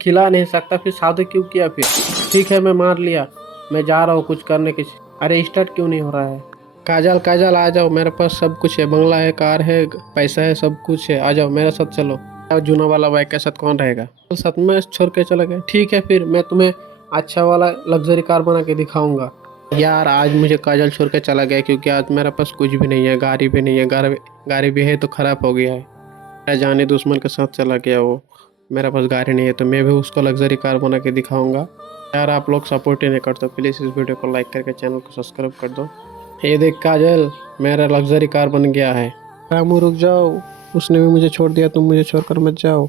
खिला नहीं सकता, फिर शादी क्यों किया फिर? ठीक है मैं मान लिया, मैं जा रहा हूँ कुछ करने की। अरे स्टार्ट क्यों नहीं हो रहा है? काजल काजल आ जाओ, मेरे पास सब कुछ है, बंगला है, कार है, पैसा है, सब कुछ है, आ जाओ मेरे साथ चलो। जूना वाला बाइक के साथ कौन रहेगा? साथ में छोड़ के चला गया। ठीक है फिर मैं तुम्हें अच्छा वाला लग्जरी कार बना के दिखाऊंगा। यार आज मुझे काजल छोड़ के चला गया क्योंकि आज मेरे पास कुछ भी नहीं है, गाड़ी भी नहीं है, गाड़ी भी है तो खराब हो गया है। मेरा जाने दुश्मन के साथ चला गया वो। मेरे पास गाड़ी नहीं है तो मैं भी उसको लग्जरी कार बना के दिखाऊंगा। यार आप लोग सपोर्ट ही नहीं करते, प्लीज़ इस वीडियो को लाइक करके चैनल को सब्सक्राइब कर दो। ये देख काजल, मेरा लग्जरी कार बन गया है। रामू रुक जाओ, उसने भी मुझे छोड़ दिया, तुम मुझे छोड़कर मत जाओ।